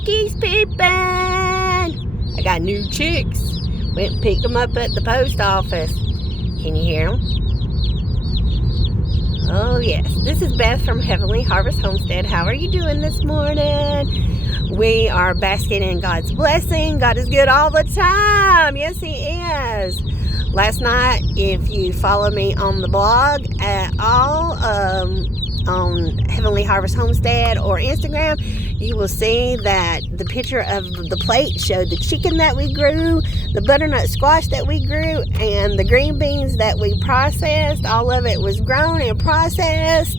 chickies peeping. I got new chicks. Went and picked them up at the post office. Can you hear them? Oh yes, this is Beth from Heavenly Harvest Homestead. How are you doing this morning? We are basking in God's blessing. God is good all the time. Yes, He is. Last night, if you follow me on the blog at all, on Heavenly Harvest Homestead or Instagram, you will see that the picture of the plate showed the chicken that we grew, the butternut squash that we grew, and the green beans that we processed. All of it was grown and processed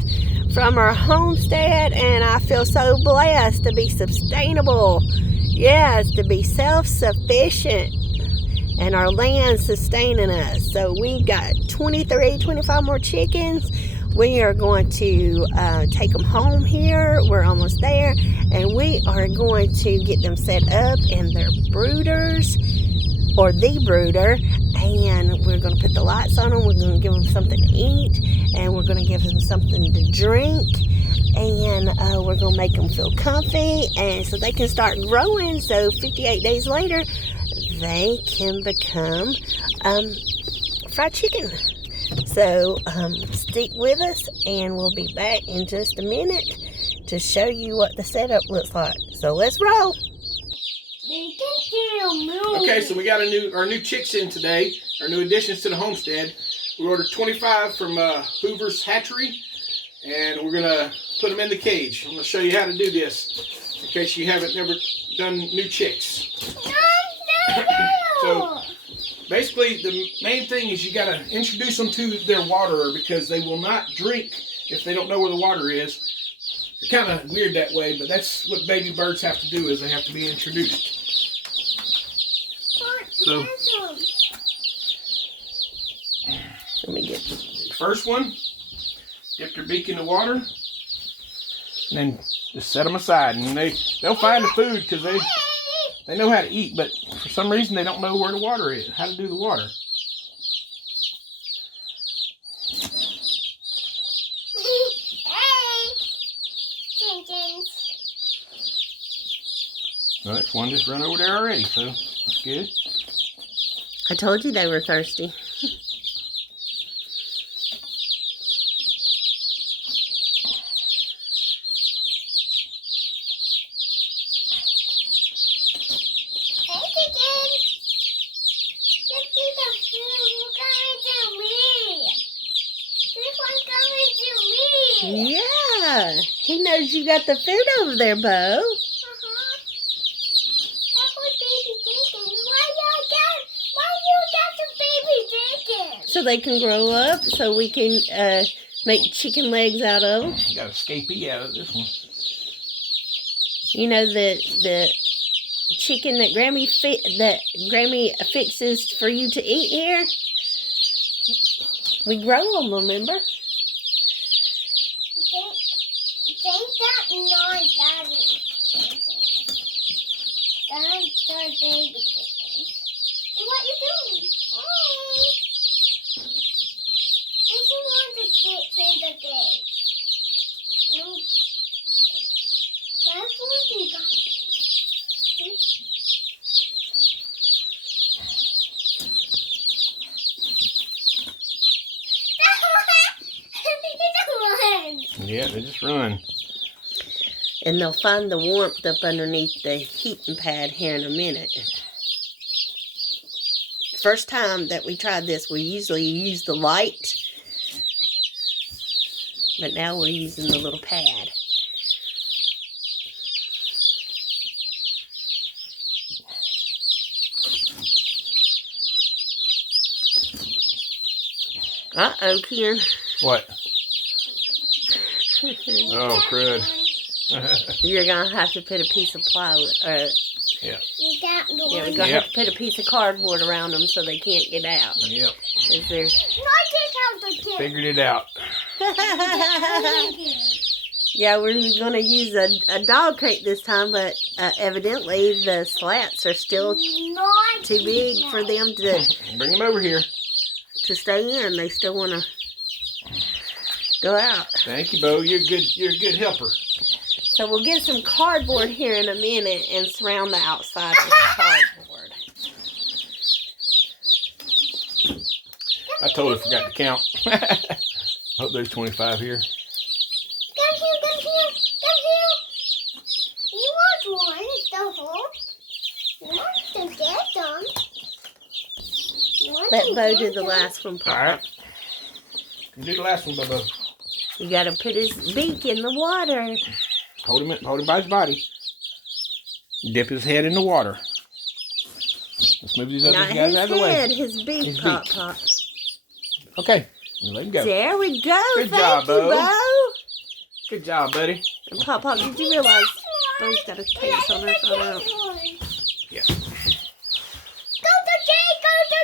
from our homestead, and I feel so blessed to be sustainable. Yes, to be self-sufficient, and our land sustaining us. So we got 25 more chickens. We are going to take them home here. We're almost there. And we are going to get them set up in their brooders, or the brooder. And we're going to put the lights on them. We're going to give them something to eat. And we're going to give them something to drink. And we're going to make them feel comfy. And so they can start growing. So 58 days later, they can become fried chicken. So stick with us, and we'll be back in just a minute to show you what the setup looks like. So let's roll. Okay, so we got our new chicks in today, our new additions to the homestead. We ordered 25 from Hoover's Hatchery, and we're gonna put them in the cage. I'm gonna show you how to do this in case you haven't never done new chicks. So basically, the main thing is you gotta introduce them to their waterer, because they will not drink if they don't know where the water is. They're kind of weird that way, but that's what baby birds have to do, is they have to be introduced. So, let me get the first one, dip their beak in the water, and then just set them aside, and they'll find the food, because they know how to eat, but for some reason they don't know where the water is, how to do the water. Well, that's one just run over there already, so that's good. I told you they were thirsty. Yeah, he knows you got the food over there, Bo. That was baby chicken. Why you got the baby chicken? So they can grow up, so we can make chicken legs out of them. You got a scapie out of this one. You know the chicken that Grammy fixes for you to eat here. We grow them, remember? They got no daddy. That's the baby chicken. Hey, what you doing? Hey. If you want to fit in the cage. No. That's what you got. Yeah, they just run. And they'll find the warmth up underneath the heating pad here in a minute. The first time that we tried this, we usually use the light. But now we're using the little pad. Uh-oh, Ken. What? Oh, crud. You're going to have to put a piece of plywood. Yeah. Yeah, we're going to have to put a piece of cardboard around them so they can't get out. Yep. Is there... Figured it out. Yeah, we're going to use a dog crate this time, but evidently the slats are still too big for them to... Bring them over here. To stay in. They still want to go out. Thank you, Bo. You're a good helper. So we'll get some cardboard here in a minute and surround the outside with cardboard. I totally forgot to count. Hope there's 25 here. Come here, come here, come here. You want one, the hole. You want to get them. Let Bo do the last one, Pop. All right. You do the last one, Bubba. You gotta put his beak in the water. Hold him by his body. Dip his head in the water. Let's move these other Not guys his out of the way. head, his beak, His Pop beak. Pop. Okay, let him go. There we go. Good Thank job, you, Bo. Bo. Good job, buddy. And Pop Pop, did you realize Bo's got a case on her photo? Yeah. Go to gate, go to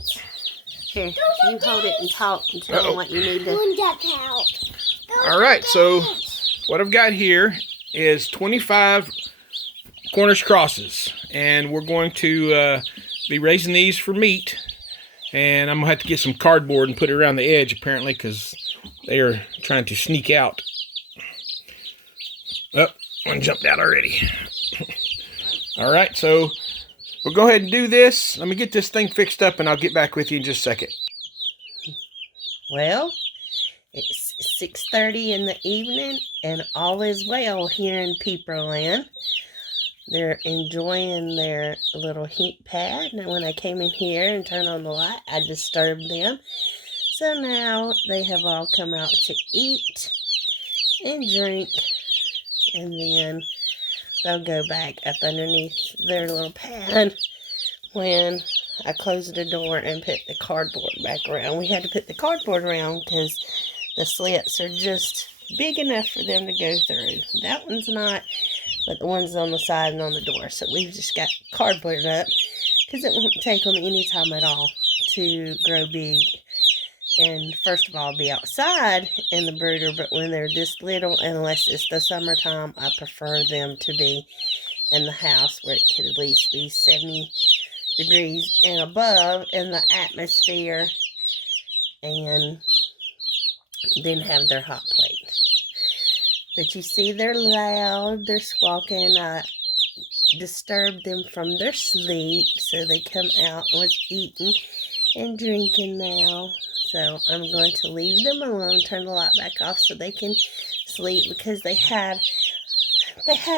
gate. Here, you hold it and talk and tell them what you need to. One duck out. All right, so what I've got here is 25 Cornish crosses, and we're going to be raising these for meat. And I'm gonna have to get some cardboard and put it around the edge, apparently, because they are trying to sneak out. Oh, one jumped out already. All right, so we'll go ahead and do this. Let me get this thing fixed up, and I'll get back with you in just a second. Well, it's 6:30 in the evening, and all is well here in Peeperland. They're enjoying their little heat pad. And when I came in here and turned on the light, I disturbed them. So now they have all come out to eat and drink. And then they'll go back up underneath their little pad when I close the door and put the cardboard back around. We had to put the cardboard around because the slits are just big enough for them to go through. That one's not, but the ones on the side and on the door. So we've just got cardboard up because it won't take them any time at all to grow big. And first of all, be outside in the brooder, but when they're this little, unless it's the summertime, I prefer them to be in the house where it could at least be 70 degrees and above in the atmosphere, and then have their hot plate. But you see, they're loud, they're squawking. I disturbed them from their sleep, so they come out and was eating and drinking now. So I'm going to leave them alone, turn the light back off so they can sleep, because they had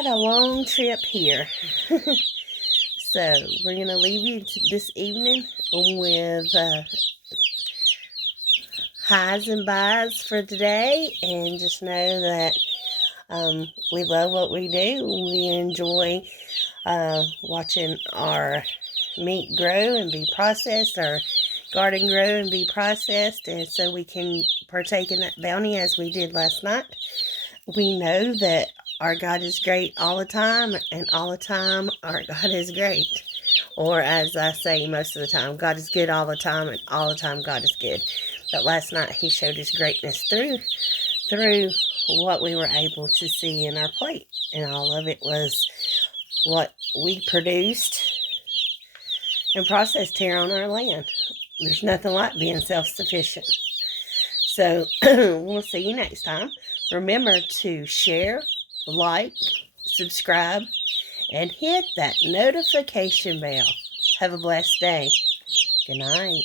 a long trip here. So we're going to leave you this evening with highs and byes for today, and just know that we love what we do. We enjoy watching our meat grow and be processed, our garden grow and be processed, and so we can partake in that bounty as we did last night. We know that our God is great all the time, and all the time our God is great. Or as I say most of the time, God is good all the time, and all the time God is good. But last night he showed his greatness through what we were able to see in our plate. And all of it was what we produced and processed here on our land. There's nothing like being self-sufficient. So we'll see you next time. Remember to share, like, subscribe, and hit that notification bell. Have a blessed day. Good night.